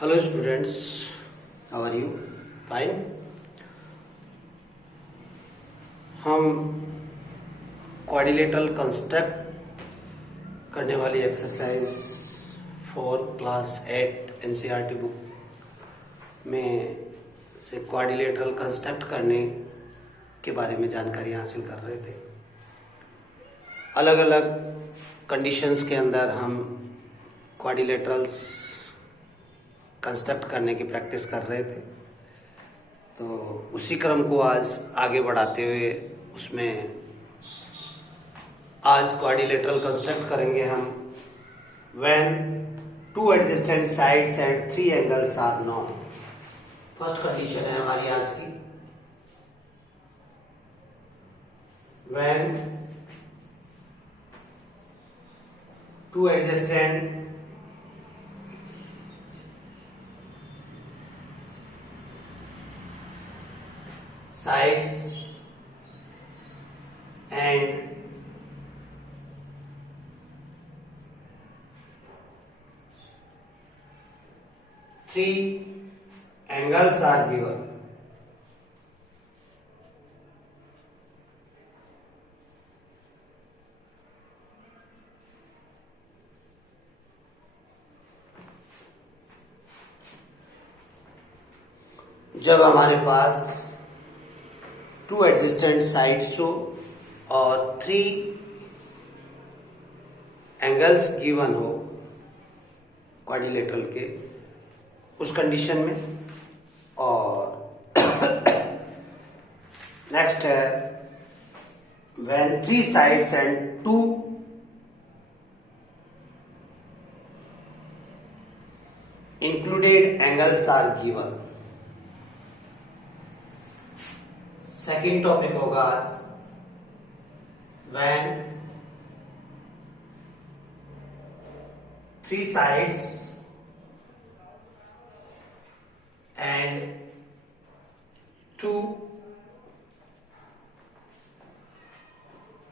Hello students, how are you? Fine. हम quadrilateral construct करने वाली एक्सरसाइज 4 क्लास 8 एनसीईआरटी बुक में से क्वाड्रिलेटरल कंस्ट्रक्ट करने के बारे में जानकारी हासिल कर रहे थे। अलग अलग कंडीशंस के अंदर हम क्वाड्रिलेटरल्स कंस्ट्रक्ट करने की प्रैक्टिस कर रहे थे, तो उसी क्रम को आज आगे बढ़ाते हुए उसमें आज क्वाड्रिलेटरल कंस्ट्रक्ट करेंगे हम when 2 adjacent sides and 3 angles are known. First condition है हमारी आज की, when 2 adjacent sides and 3 angles are given. जब हमारे पास 2 एडजेसेंट साइड्स हो और 3 एंगल्स गिवन हो क्वाड्रिलेटरल के, उस कंडीशन में। और नेक्स्ट है when 3 sides and 2 included angles are given. Second topic होगा when 3 sides and 2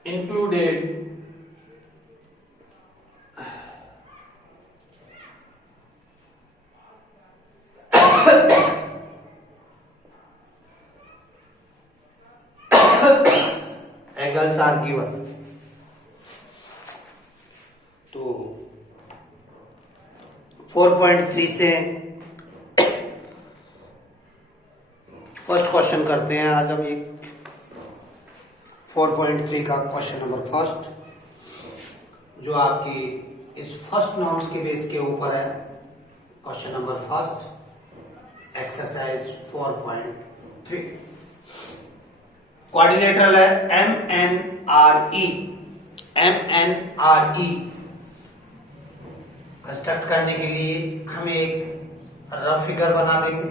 included angles are given. तो 4.3 से फर्स्ट क्वेश्चन करते हैं आज हम। एक 4.3 का क्वेश्चन नंबर फर्स्ट, जो आपकी इस फर्स्ट नॉर्म्स के बेस के ऊपर है। Question number first, exercise 4.3। Quadrilateral है MNRE। कंस्ट्रक्ट करने के लिए हम एक रफ फिगर बना देंगे।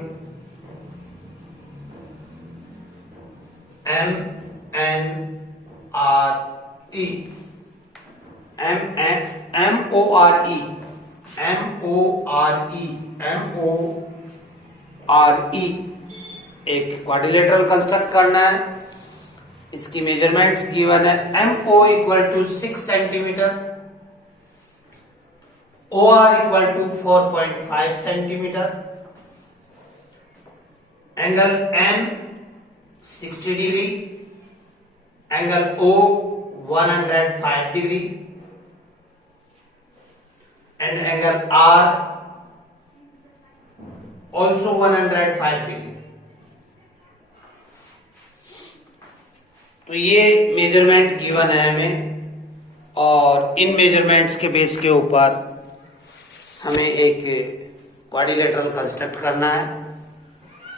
MORE एक क्वाड्रिलेटरल कंस्ट्रक्ट करना है। इसकी मेजरमेंट्स गिवन है। MO equal to 6 centimetre, OR equal to 4.5 centimetre, angle M 60 degree, angle O 105 degree and angle R also 105 degree. तो ये मेजरमेंट गिवन है हमें, और इन मेजरमेंट्स के बेस के ऊपर हमें एक क्वाड्रिलेटरल कंस्ट्रक्ट करना है,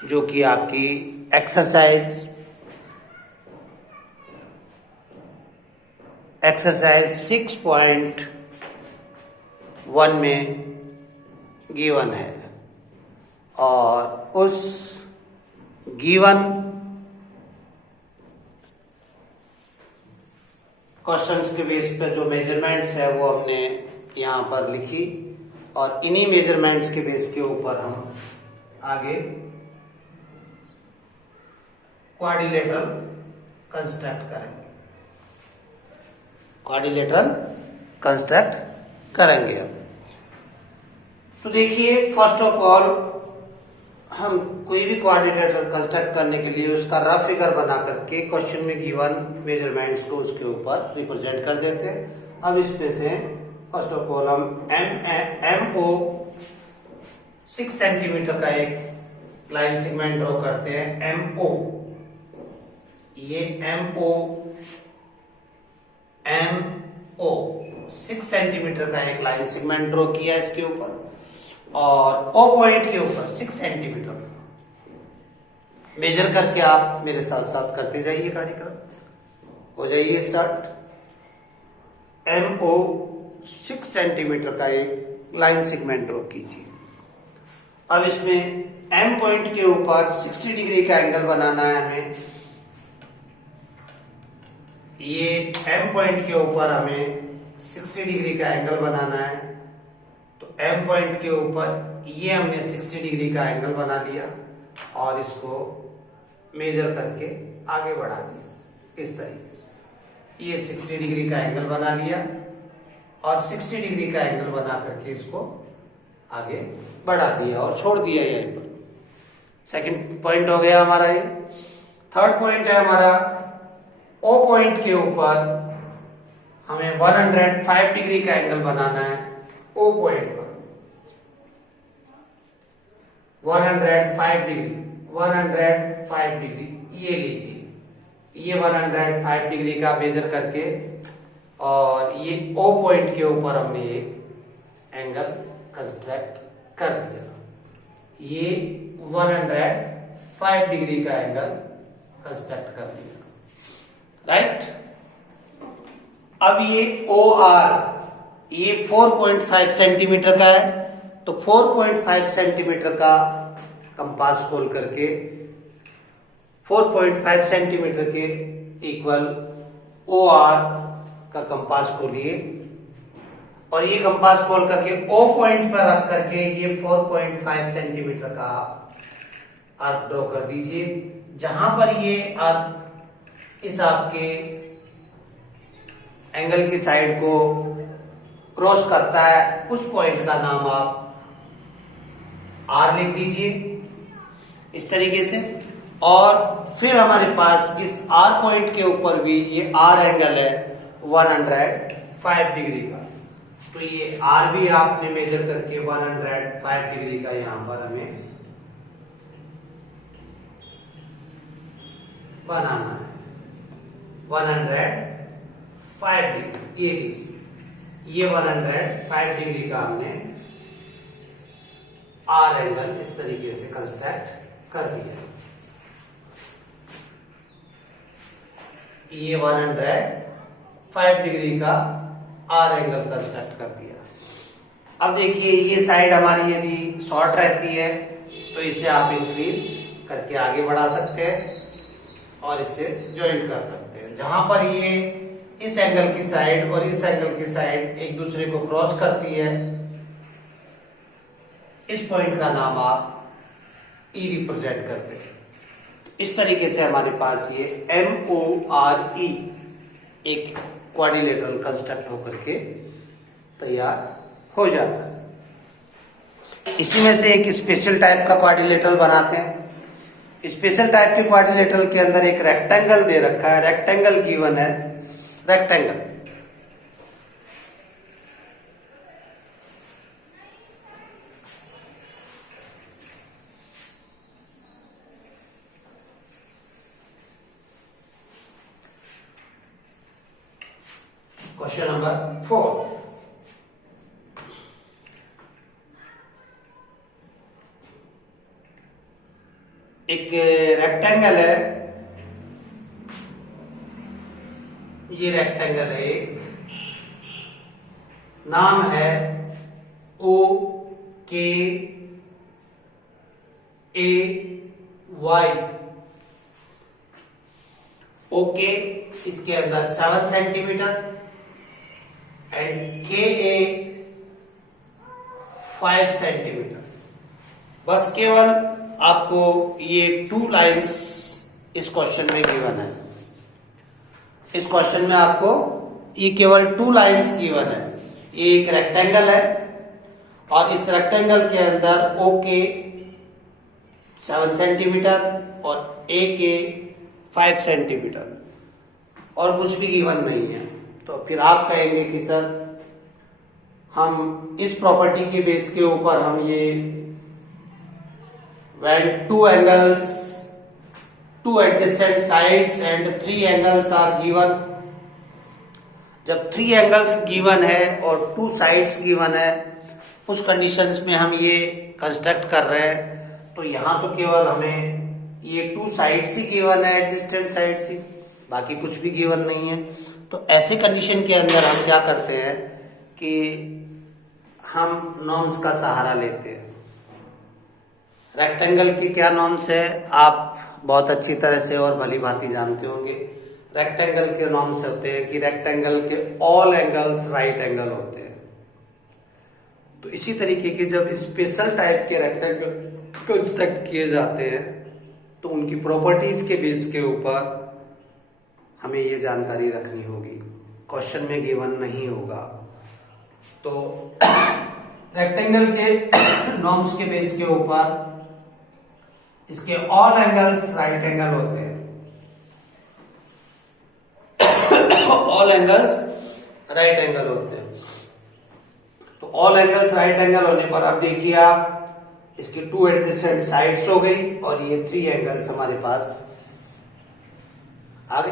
जो कि आपकी एक्सरसाइज 6.1 में गिवन है। और उस गिवन क्वेश्चंस के बेस पे जो मेजरमेंट्स है वो हमने यहाँ पर लिखी, और इन्हीं मेजरमेंट्स के बेस के ऊपर हम आगे क्वाड्रिलेटरल कंस्ट्रक्ट करेंगे हम। तो देखिए, फर्स्ट ऑफ ऑल हम कोई भी क्वाड्रिलेटरल कंस्ट्रक्ट करने के लिए उसका रफ फिगर बना करके क्वेश्चन में गिवन मेजरमेंट्स को उसके ऊपर रिप्रेजेंट कर देते हैं। अब इसमें से फर्स्ट ऑफ ऑल हम एम ओ 6 सेंटीमीटर का एक लाइन सेगमेंट ड्रॉ करते हैं। एम ओ, ये एम ओ 6 सेंटीमीटर का एक लाइन सेगमेंट ड्रॉ किया इसके ऊपर, और ओ पॉइंट के ऊपर 6 सेंटीमीटर मेजर करके आप मेरे साथ साथ करते जाइए कार्यक्रम। हो जाइए स्टार्ट। एम ओ 6 सेंटीमीटर का एक लाइन सेगमेंट ड्रॉ कीजिए। अब इसमें एम पॉइंट के ऊपर 60 डिग्री का एंगल बनाना है हमें। ये एम पॉइंट के ऊपर हमें 60 डिग्री का एंगल बनाना है। तो एम पॉइंट के ऊपर ये हमने 60 डिग्री का एंगल बना लिया और इसको मेजर करके आगे बढ़ा दिया इस तरीके से। ये 60 डिग्री का एंगल बना लिया और 60 डिग्री का एंगल बना करके इसको आगे बढ़ा दिया और छोड़ दिया यहीं पर। सेकंड पॉइंट हो गया हमारा ये। थर्ड पॉइंट है हमारा ओ पॉइंट के ऊपर हमें 105 डिग्री का एंगल बनाना है। ओ पॉइंट पर 105 डिग्री ये लीजिए, ये 105 डिग्री का मेजर करके और ये ओ पॉइंट के ऊपर हमने एक एंगल कंस्ट्रक्ट कर दिया। ये 105 डिग्री का एंगल कंस्ट्रक्ट कर दिया, राइट। अब ये ओ आर, ये 4.5 सेंटीमीटर का है, तो 4.5 सेंटीमीटर का कंपास खोल करके 4.5 सेंटीमीटर के इक्वल ओ आर का कंपास खोलिए और ये कंपास खोल करके ओ पॉइंट पर रख करके ये 4.5 सेंटीमीटर का आर्क ड्रॉ कर दीजिए। जहां पर ये आर्क इस आपके एंगल की साइड को क्रॉस करता है, उस पॉइंट का नाम आप आर लिख दीजिए इस तरीके से। और फिर हमारे पास इस आर पॉइंट के ऊपर भी ये आर एंगल है 105 डिग्री का, तो ये आर भी आपने मेजर करके 105 डिग्री का यहां पर हमें बनाना है। 105 डिग्री ये लीजिए, ये 105 डिग्री का हमने आर एंगल इस तरीके से कंस्ट्रक्ट कर दिया। ये 105 डिग्री का आर एंगल कंस्ट्रक्ट कर दिया। अब देखिए, ये साइड हमारी यदि शॉर्ट रहती है तो इसे आप इंक्रीज करके आगे बढ़ा सकते हैं और इसे ज्वाइंट कर सकते हैं। जहां पर ये इस एंगल की साइड और इस एंगल की साइड एक दूसरे को क्रॉस करती है, इस पॉइंट का नाम आप ई रिप्रेजेंट करते हैं। इस तरीके से हमारे पास ये MORE एक क्वाड्रिलेटरल कंस्ट्रक्ट होकर के तैयार हो जाता है। इसी में से एक स्पेशल टाइप का क्वाड्रिलेटरल बनाते हैं। स्पेशल टाइप के क्वाड्रिलेटरल के अंदर एक रेक्टेंगल दे रखा है, रेक्टेंगल गिवन है, रेक्टेंगल। Question number 4। एक रेक्टेंगल है, ये रेक्टेंगल है, एक नाम है OKAY, ओके इसके अंदर 7 सेंटीमीटर एंड KA 5 सेंटीमीटर। बस केवल आपको ये 2 लाइंस इस क्वेश्चन में गिवन है। इस क्वेश्चन में आपको ये केवल 2 लाइंस गिवन है। ये एक रेक्टेंगल है और इस रेक्टेंगल के अंदर ओ के 7 सेंटीमीटर और ए के 5 सेंटीमीटर और कुछ भी गिवन नहीं है। तो फिर आप कहेंगे कि सर हम इस प्रॉपर्टी के बेस के ऊपर हम ये when two angles, two adjacent sides and 3 angles are given, जब 3 एंगल्स गिवन है और 2 साइड्स गिवन है उस कंडीशंस में हम ये कंस्ट्रक्ट कर रहे हैं। तो यहां तो केवल हमें ये 2 साइड्स ही गिवन है, एडजेसेंट साइड्स ही, बाकी कुछ भी गिवन नहीं है। तो ऐसे कंडीशन के अंदर हम क्या करते हैं कि हम नॉर्म्स का सहारा लेते हैं। रेक्टेंगल की क्या नॉर्म्स है आप बहुत अच्छी तरह से और भली भांति जानते होंगे। रेक्टेंगल के नॉर्म्स होते हैं कि रेक्टेंगल के ऑल एंगल्स राइट एंगल होते हैं। तो इसी तरीके के जब स्पेशल टाइप के रेक्टेंगल कंस्ट्रक्ट किए जाते हैं तो उनकी प्रॉपर्टीज के बेस के ऊपर हमें ये जानकारी रखनी होगी, क्वेश्चन में गिवन नहीं होगा। तो रेक्टेंगल के नॉर्म्स के बेस के ऊपर इसके ऑल एंगल्स राइट एंगल होते हैं। ऑल एंगल्स राइट एंगल होते हैं। तो ऑल एंगल्स राइट एंगल होने पर अब देखिए आप इसकी 2 एडजेसेंट साइड्स हो गई और ये 3 एंगल्स हमारे पास आ गए।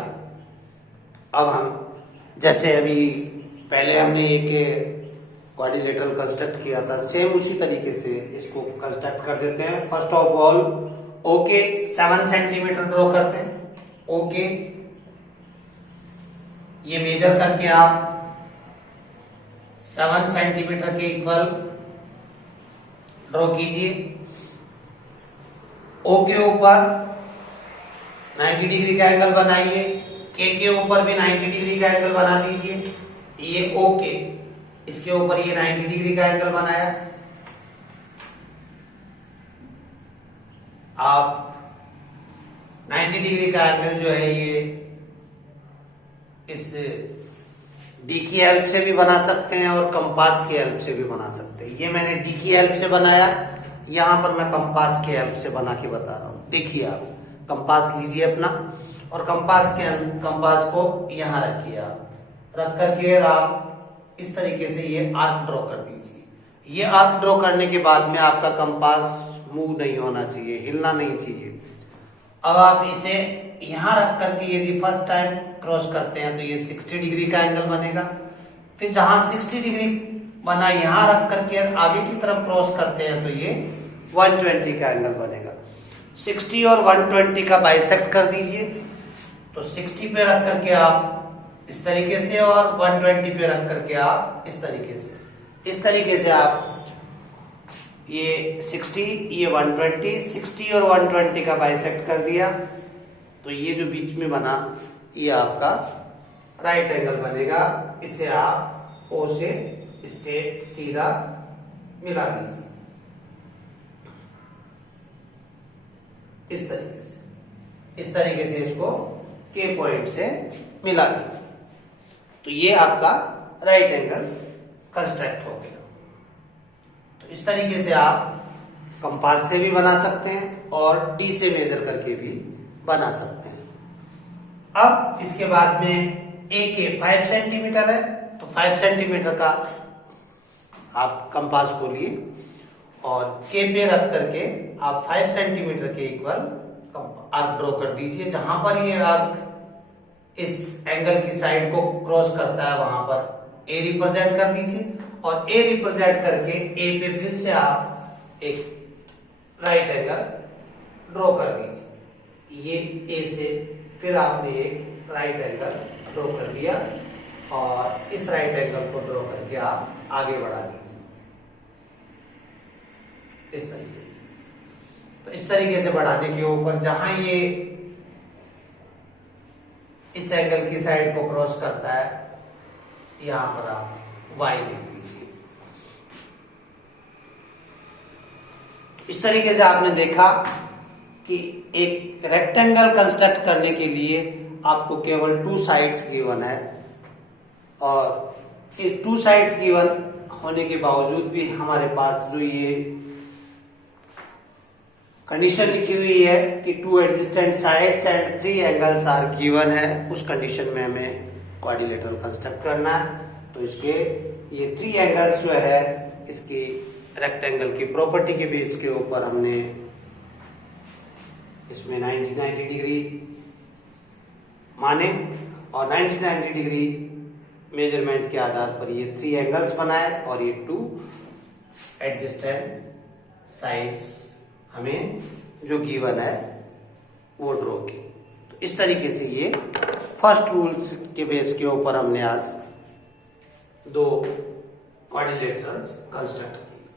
अब हम जैसे अभी पहले हमने एक क्वाड्रिलेटरल कंस्ट्रक्ट किया था, सेम उसी तरीके से इसको कंस्ट्रक्ट कर देते हैं। First of all okay 7 centimetre draw करते हैं। ओके ये मेजर करके आप 7 सेंटीमीटर के इक्वल ड्रॉ कीजिए। ओ के ऊपर 90 डिग्री का एंगल बनाइए, के ऊपर भी 90 डिग्री का एंगल बना दीजिए। ये ओके, इसके ऊपर ये 90 डिग्री का एंगल बनाया। आप 90 डिग्री का एंगल जो है ये इस डी की हेल्प से भी बना सकते हैं और कंपास की हेल्प से भी बना सकते हैं। ये मैंने डी की हेल्प से बनाया, यहां पर मैं कंपास की हेल्प से बना के बता रहा हूं। देखिए आप कंपास लीजिए अपना और कंपास को यहां रखिए। आप रख करके आप इस तरीके से ये आर्क ड्रॉ कर दीजिए। ये आर्क ड्रॉ करने के बाद में आपका कंपास मूव नहीं होना चाहिए, हिलना नहीं चाहिए। अब आप इसे यहां रख करके यदि फर्स्ट टाइम क्रॉस करते हैं तो ये 60 डिग्री का एंगल बनेगा। फिर जहां 60 डिग्री बना यहां रख करके आगे की तरफ क्रॉस करते हैं तो ये 120 का एंगल बनेगा। 60 और 120 का बाइसेक्ट कर दीजिए। तो 60 पे रख करके आप इस तरीके से और 120 पे रख करके आप इस तरीके से आप ये 60 ये 120, 60 और 120 का बाइसेक्ट कर दिया। तो ये जो बीच में बना ये आपका राइट एंगल बनेगा। इसे आप ओ से स्ट्रेट सीधा मिला दीजिए इस तरीके से इसको के पॉइंट से मिला दीजिए। तो ये आपका राइट एंगल कंस्ट्रक्ट हो गया। तो इस तरीके से आप कंपास से भी बना सकते हैं और डी से मेजर करके भी बना सकते हैं। अब इसके बाद में ए के 5 सेंटीमीटर है तो 5 सेंटीमीटर का आप कंपास खोलिए और के पे रख करके आप 5 सेंटीमीटर के इक्वल आर्क ड्रॉ कर दीजिए। जहां पर ये आर्क इस एंगल की साइड को क्रॉस करता है वहां पर ए रिप्रेजेंट कर दीजिए और ए रिप्रेजेंट करके ए पे फिर से आप एक राइट एंगल ड्रॉ कर दीजिए। ये ए से फिर आपने एक राइट एंगल ड्रॉ कर दिया और इस राइट एंगल को ड्रॉ करके आप आगे बढ़ा दीजिए इस तरीके से। तो इस तरीके से बढ़ाने के ऊपर जहां ये इस एंगल की साइड को क्रॉस करता है यहां पर आप y लिख दीजिए। इस तरीके से आपने देखा कि एक रेक्टेंगल कंस्ट्रक्ट करने के लिए आपको केवल 2 साइड्स गिवन है और इस 2 साइड्स गिवन होने के बावजूद भी हमारे पास जो ये कंडीशन लिखी हुई है कि 2 adjacent sides and 3 angles are given है, उस कंडीशन में हमें क्वाड्रिलेटरल कंस्ट्रक्ट करना है। तो इसके ये 3 एंगल्स जो है इसकी रेक्टेंगल की प्रॉपर्टी के बेस के ऊपर हमने इसमें 90 डिग्री माने और 90 डिग्री मेजरमेंट के आधार पर ये 3 एंगल्स बनाए और ये 2 एडजेसेंट साइड्स हमें जो गिवन है वो ड्रॉ की। तो इस तरीके से ये फर्स्ट रूल के बेस के ऊपर हमने आज 2 क्वाड्रिलेटरल्स कंस्ट्रक्ट किए।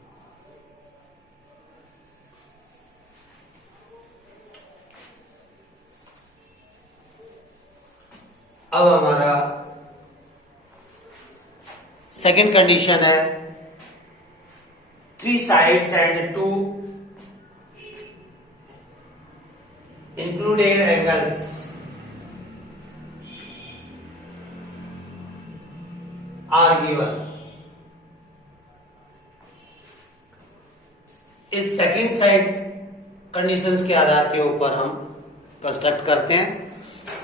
अब हमारा सेकंड कंडीशन है 3 sides and 2 included angles are given। इस सेकंड साइड कंडीशंस के आधार के ऊपर हम कंस्ट्रक्ट करते हैं।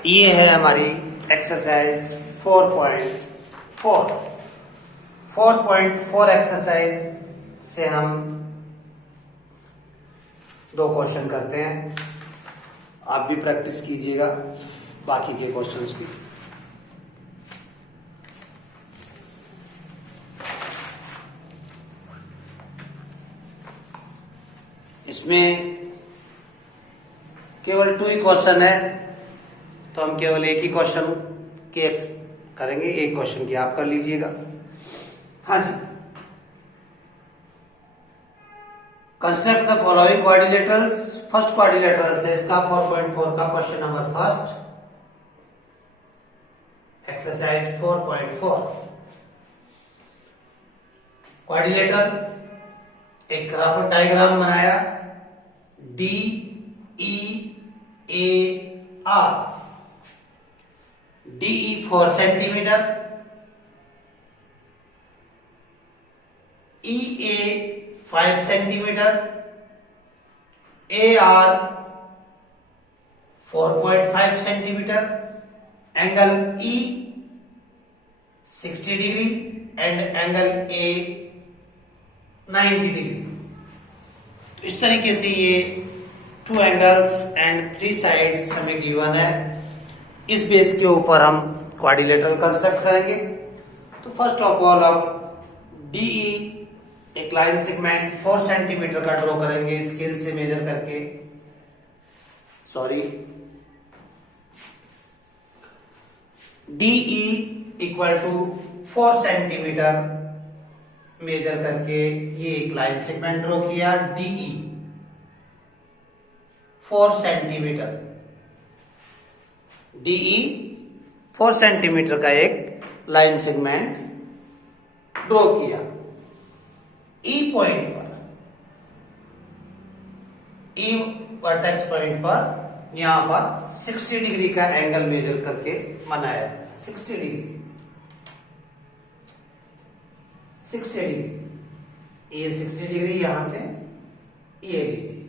ये है हमारी एक्सरसाइज 4.4। 4.4 एक्सरसाइज से हम 2 क्वेश्चन करते हैं। आप भी प्रैक्टिस कीजिएगा बाकी के क्वेश्चंस की। इसमें केवल 2 ही क्वेश्चन है, तो हम केवल एक ही क्वेश्चन के करेंगे, एक क्वेश्चन की आप कर लीजिएगा। हाँ जी, construct the following quadrilaterals. First quadrilateral है इसका 4.4 का question number first, exercise 4.4। Quadrilateral एक ग्राफ डायग्राम बनाया DEAR। DE 4 centimetre, EA 5 centimetre, AR 4.5 centimetre, angle E 60 degree and angle A 90 degree. तो इस तरीके से ये 2 एंगल्स एंड 3 साइड्स हमें गिवन है। इस बेस के ऊपर हम क्वाड्रिलेटरल कंस्ट्रक्ट करेंगे। तो फर्स्ट ऑफ ऑल हम DE एक लाइन सेगमेंट 4 सेंटीमीटर का ड्रॉ करेंगे स्केल से मेजर करके। DE equal to 4 centimetre measure करके ये एक लाइन सेगमेंट ड्रॉ किया। DE 4 सेंटीमीटर, DE 4 सेंटीमीटर का एक लाइन सेगमेंट ड्रॉ किया। E पॉइंट पर, E वर्टेक्स पॉइंट पर यहां पर 60 डिग्री का एंगल मेजर करके बनाया। 60 डिग्री, 60 डिग्री, ये 60 डिग्री यहां से ये लीजिए,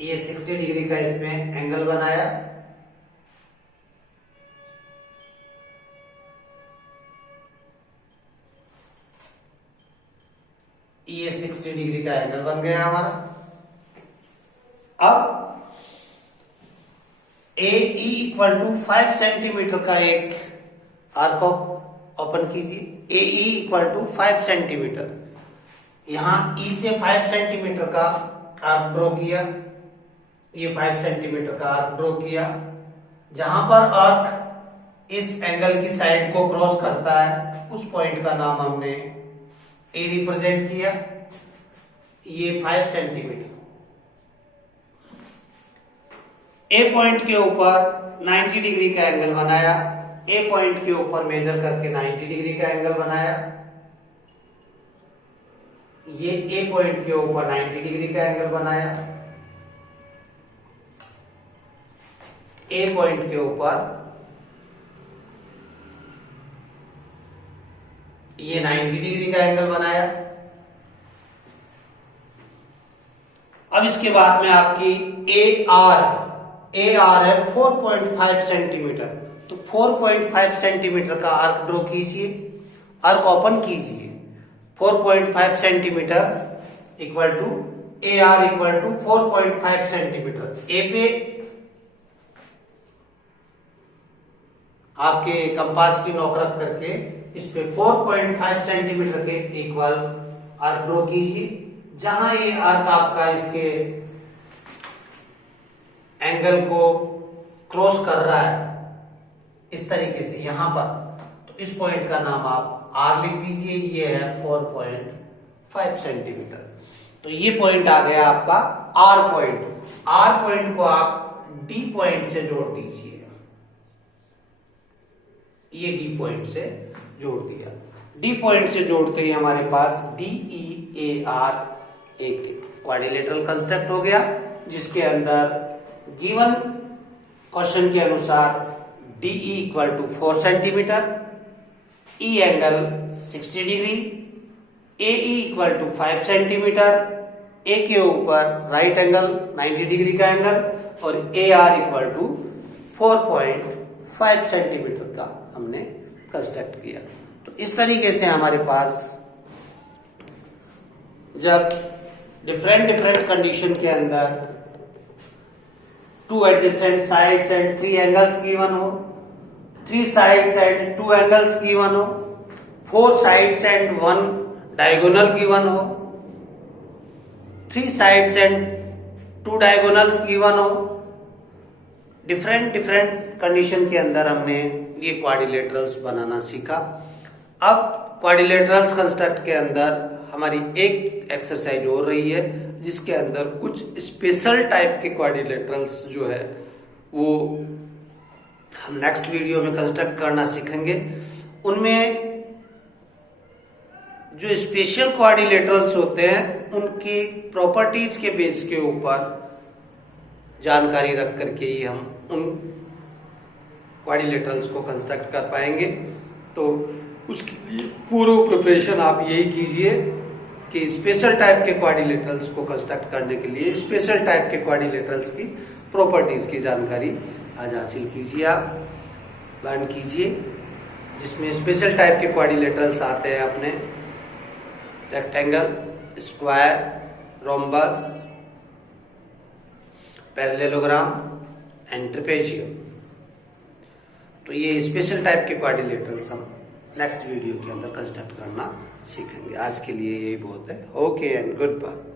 ये 60 डिग्री का इसमें एंगल बनाया। ये 60 डिग्री का एंगल बन गया हमारा। अब AE इक्वल टू 5 सेंटीमीटर का एक आर्क ओपन कीजिए। AE इक्वल टू 5 सेंटीमीटर, यहां E से 5 सेंटीमीटर का आर्क ड्रॉ किया। ये 5 सेंटीमीटर का आर्क ड्रॉ किया। जहां पर आर्क इस एंगल की साइड को क्रॉस करता है उस पॉइंट का नाम हमने A रिप्रेजेंट किया। ये 5 सेंटीमीटर। A पॉइंट के ऊपर 90 डिग्री का एंगल बनाया। A पॉइंट के ऊपर मेजर करके 90 डिग्री का एंगल बनाया। ये A पॉइंट के ऊपर 90 डिग्री का एंगल बनाया। A पॉइंट के ऊपर ये 90 डिग्री का एंगल बनाया। अब इसके बाद में आपकी ए आर है 4.5 सेंटीमीटर, तो 4.5 सेंटीमीटर का आर्क ड्रॉ कीजिए, आर्क ओपन कीजिए। 4.5 centimetre equal to A R equal to 4.5 centimetre. A पे आपके कंपास की नोक रख करके इस पे 4.5 सेंटीमीटर के इक्वल आर्क ड्रॉ कीजिए। जहां ये आर्क आपका इसके एंगल को क्रॉस कर रहा है इस तरीके से यहां पर, तो इस पॉइंट का नाम आप आर लिख दीजिए। ये है 4.5 सेंटीमीटर। तो ये पॉइंट आ गया आपका आर पॉइंट। आर पॉइंट को आप डी पॉइंट से जोड़ दीजिए। ये डी पॉइंट से जोड़ दिया। डी पॉइंट से जोड़ते ही हमारे पास DEAR एक क्वाड्रिलेटरल कंस्ट्रक्ट हो गया, जिसके अंदर गिवन क्वेश्चन के अनुसार DE equal to 4 centimetre, E angle 60 degree, AE equal to 5 centimetre, A के ऊपर राइट एंगल 90 डिग्री का एंगल, और AR इक्वल टू 4.5 सेंटीमीटर का हमने कंस्ट्रक्ट किया। तो इस तरीके से हमारे पास जब डिफरेंट कंडीशन के अंदर 2 adjacent sides and 3 angles given हो, 3 साइड्स एंड 2 एंगल्स गिवन हो, 4 साइड्स एंड 1 डायगोनल गिवन हो, 3 साइड्स एंड 2 डायगोनल्स गिवन हो, डिफरेंट कंडीशन के अंदर हमने ये क्वाड्रिलेटरल्स बनाना सीखा। अब क्वाड्रिलेटरल्स कंस्ट्रक्ट के अंदर हमारी एक एक्सरसाइज हो रही है, जिसके अंदर कुछ स्पेशल टाइप के क्वाड्रिलेटरल्स जो है वो हम नेक्स्ट वीडियो में कंस्ट्रक्ट करना सीखेंगे। उनमें जो स्पेशल क्वाड्रिलेटरल्स होते हैं उनकी प्रॉपर्टीज के बेस के ऊपर जानकारी रख करके ही हम उन क्वाड्रिलेटरल्स को कंस्ट्रक्ट कर पाएंगे। तो उसके लिए पूर्व प्रिपरेशन आप यही कीजिए कि स्पेशल टाइप के क्वाड्रिलेटरल्स को कंस्ट्रक्ट करने के लिए स्पेशल टाइप के क्वाड्रिलेटरल्स की प्रॉपर्टीज की जानकारी आज हासिल कीजिए, आप लर्न कीजिए, जिसमें स्पेशल टाइप के क्वाड्रिलेटरल्स आते हैं अपने rectangle, square, rhombus, parallelogram and trapezium. तो ये स्पेशल टाइप के क्वाड्रिलेटरल्स हम नेक्स्ट वीडियो के अंदर कंस्ट्रक्ट करना सीखेंगे। आज के लिए यही बहुत है। Okay and good bye.